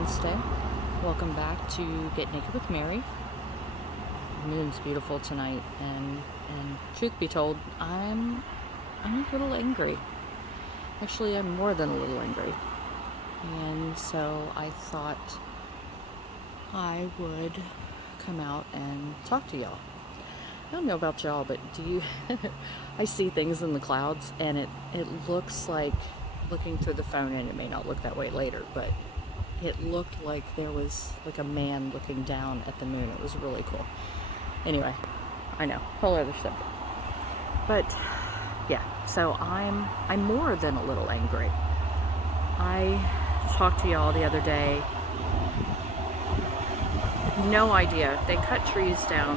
Wednesday. Welcome back to Get Naked with Mary. The moon's beautiful tonight, and truth be told, I'm a little angry. Actually, I'm more than a little angry. And so I thought I would come out and talk to y'all. I don't know about y'all, but do you I see things in the clouds, and it looks like, looking through the phone, and it may not look that way later, but it looked like there was like a man looking down at the moon. It was really cool. Anyway, I know, whole other subject. But yeah, so I'm more than a little angry. I talked to y'all the other day. No idea. They cut trees down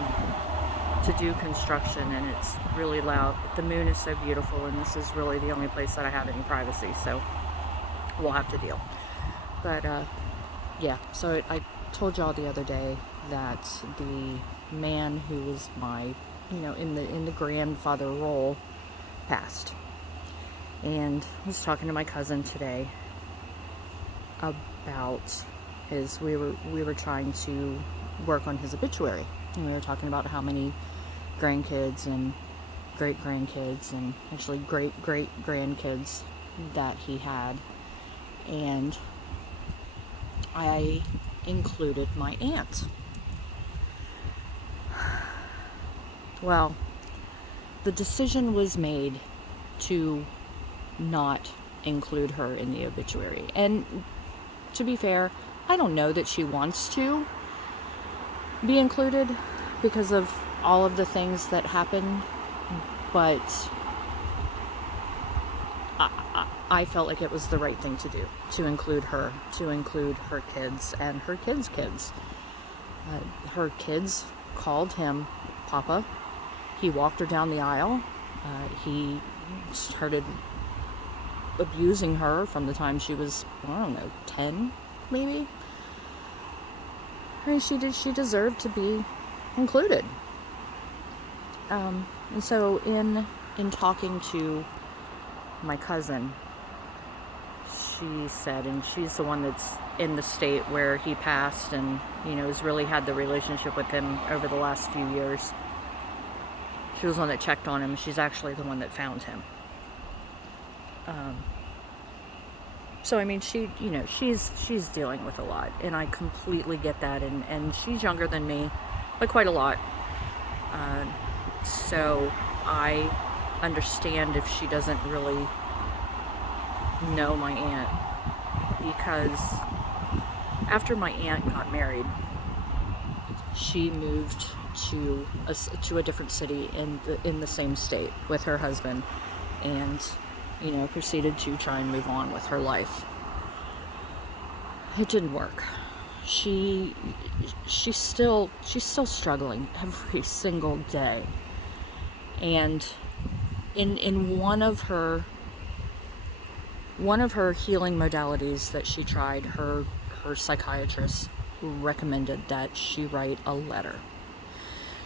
to do construction, and it's really loud. The moon is so beautiful, and this is really the only place that I have any privacy, so we'll have to deal. But yeah, so I told y'all the other day that the man who was my, in the grandfather role passed. And I was talking to my cousin today about we were trying to work on his obituary. And we were talking about how many grandkids and great-grandkids and actually great-great-grandkids that he had. And I included my aunt. Well, the decision was made to not include her in the obituary. And to be fair, I don't know that she wants to be included because of all of the things that happened, but I felt like it was the right thing to do, to include her kids and her kids' kids. Her kids called him Papa. He walked her down the aisle. He started abusing her from the time she was, 10, maybe. I mean, she deserved to be included. And so in talking to my cousin, she said, and she's the one that's in the state where he passed and, has really had the relationship with him over the last few years. She was the one that checked on him. She's actually the one that found him. So, I mean, she's dealing with a lot, and I completely get that, and she's younger than me, by quite a lot. So I understand if she doesn't really know my aunt, because after my aunt got married, she moved to a different city in the same state with her husband, and proceeded to try and move on with her life. It didn't work. She's still struggling every single day. And in one of her healing modalities that she tried, her psychiatrist recommended that she write a letter.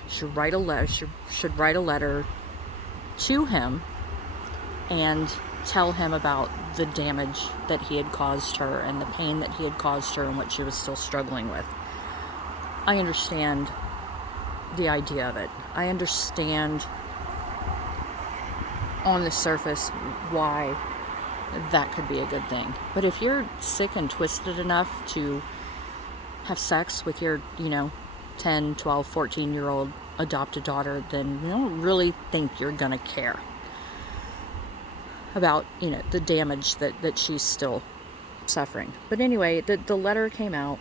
She should write a letter to him and tell him about the damage that he had caused her and the pain that he had caused her and what she was still struggling with. I understand the idea of it. I understand on the surface why that could be a good thing. But if you're sick and twisted enough to have sex with your, 10, 12, 14-year-old adopted daughter, then I don't really think you're gonna care about, the damage that she's still suffering. But anyway, the letter came out,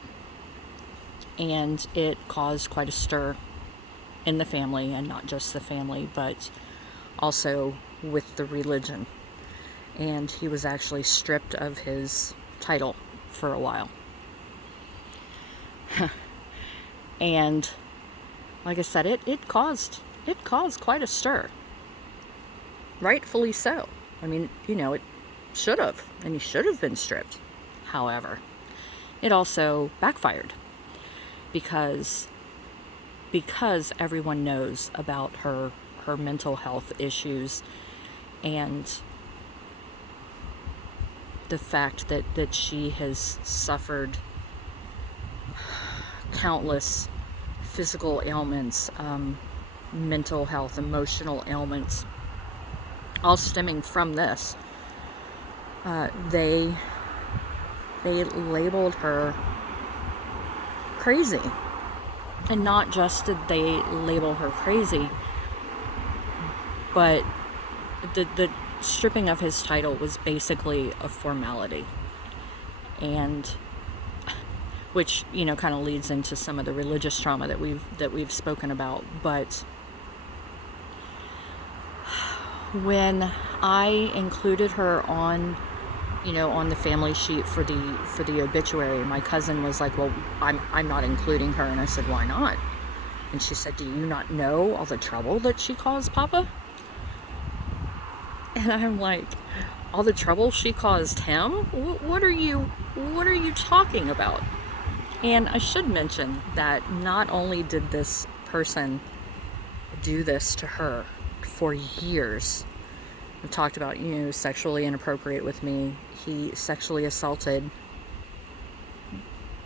and it caused quite a stir in the family, and not just the family, but also with the religion. And he was actually stripped of his title for a while. And like I said, it caused quite a stir. Rightfully so. I mean, it should have, and he should have been stripped. However, it also backfired because everyone knows about her mental health issues and the fact that she has suffered countless physical ailments, mental health, emotional ailments, all stemming from this. They labeled her crazy. And not just did they label her crazy, but the stripping of his title was basically a formality. And which, kind of leads into some of the religious trauma that we've spoken about. But when I included her on the family sheet for the obituary, my cousin was like, well, I'm not including her. And I said, why not? And she said, do you not know all the trouble that she caused Papa? And I'm like, all the trouble she caused him? What are you talking about? And I should mention that not only did this person do this to her for years, I've talked about, sexually inappropriate with me. He sexually assaulted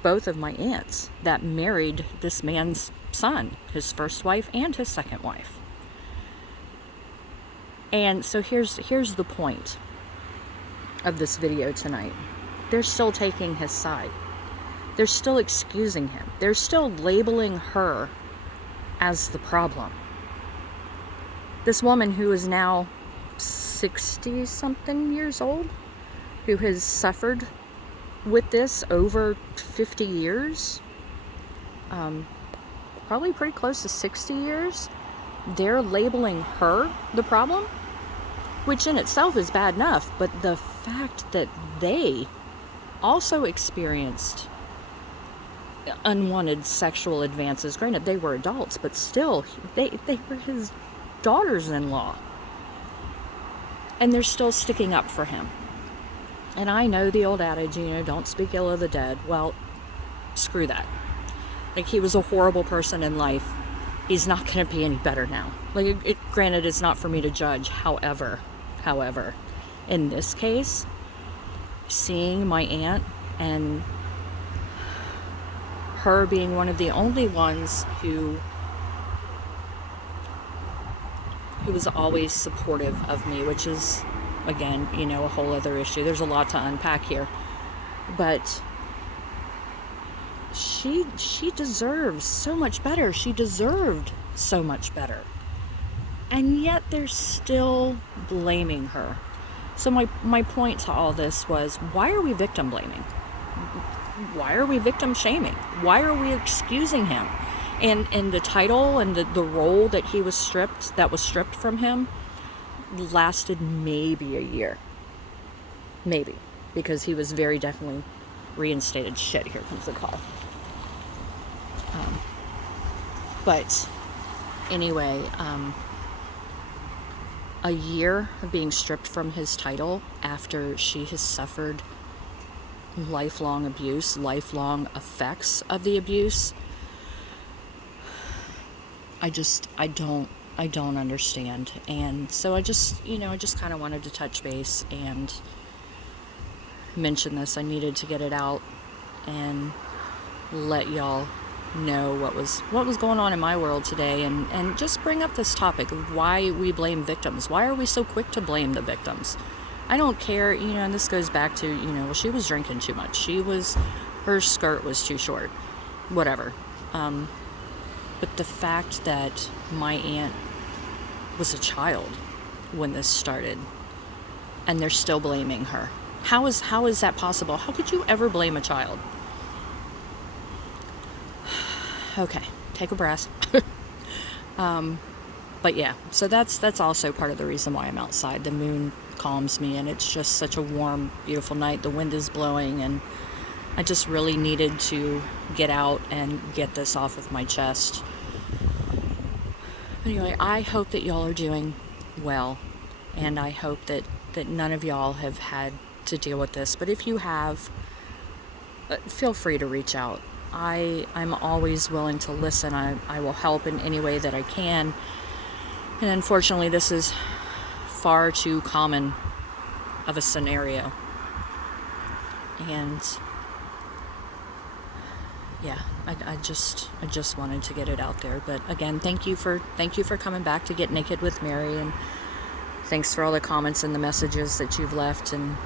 both of my aunts that married this man's son, his first wife and his second wife. And so here's the point of this video tonight. They're still taking his side. They're still excusing him. They're still labeling her as the problem. This woman who is now 60-something years old, who has suffered with this over 50 years, probably pretty close to 60 years, they're labeling her the problem, which in itself is bad enough, but the fact that they also experienced unwanted sexual advances, granted they were adults, but still, they were his daughters-in-law, and they're still sticking up for him. And I know the old adage, don't speak ill of the dead. Well, screw that. Like, he was a horrible person in life. He's not going to be any better now. Like, granted, it's not for me to judge. However, in this case, seeing my aunt and her being one of the only ones who was always supportive of me, which is, again, a whole other issue. There's a lot to unpack here. But she deserves so much better. She deserved so much better. And yet they're still blaming her. So my point to all this was, why are we victim blaming? Why are we victim shaming? Why are we excusing him? And the title and the role that was stripped from him lasted maybe a year. Maybe. Because he was very definitely reinstated. Shit, here comes the car. But anyway, a year of being stripped from his title after she has suffered lifelong abuse, lifelong effects of the abuse. I don't understand. And so I just kind of wanted to touch base and mention this. I needed to get it out and let y'all know what was going on in my world today, and just bring up this topic of why we blame victims. Why are we so quick to blame the victims? I don't care, and this goes back to, well, she was drinking too much. Her skirt was too short. Whatever. But the fact that my aunt was a child when this started, and they're still blaming her. How is that possible? How could you ever blame a child? Okay, take a breath. But yeah, so that's also part of the reason why I'm outside. The moon calms me, and it's just such a warm, beautiful night. The wind is blowing, and I just really needed to get out and get this off of my chest. Anyway, I hope that y'all are doing well, and I hope that none of y'all have had to deal with this. But if you have, feel free to reach out. I'm always willing to listen. I will help in any way that I can. And unfortunately, this is far too common of a scenario. And yeah, I just wanted to get it out there. But again, thank you for coming back to Get Naked with Mary, and thanks for all the comments and the messages that you've left, and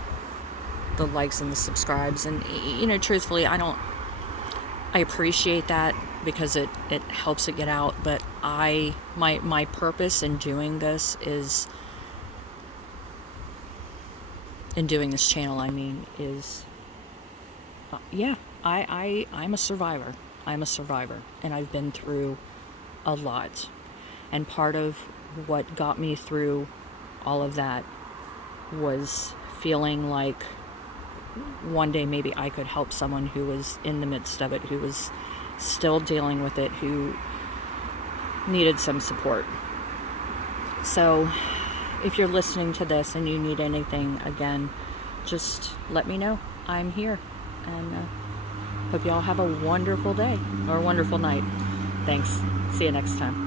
the likes and the subscribes. And truthfully, I appreciate that, because it helps it get out. But my purpose in doing this is, in doing this channel, is I'm a survivor. I'm a survivor, and I've been through a lot. And part of what got me through all of that was feeling like one day maybe I could help someone who was in the midst of it, who was still dealing with it, who needed some support. So if you're listening to this and you need anything, again, just let me know. I'm here. And hope you all have a wonderful day or a wonderful night. Thanks. See you next time.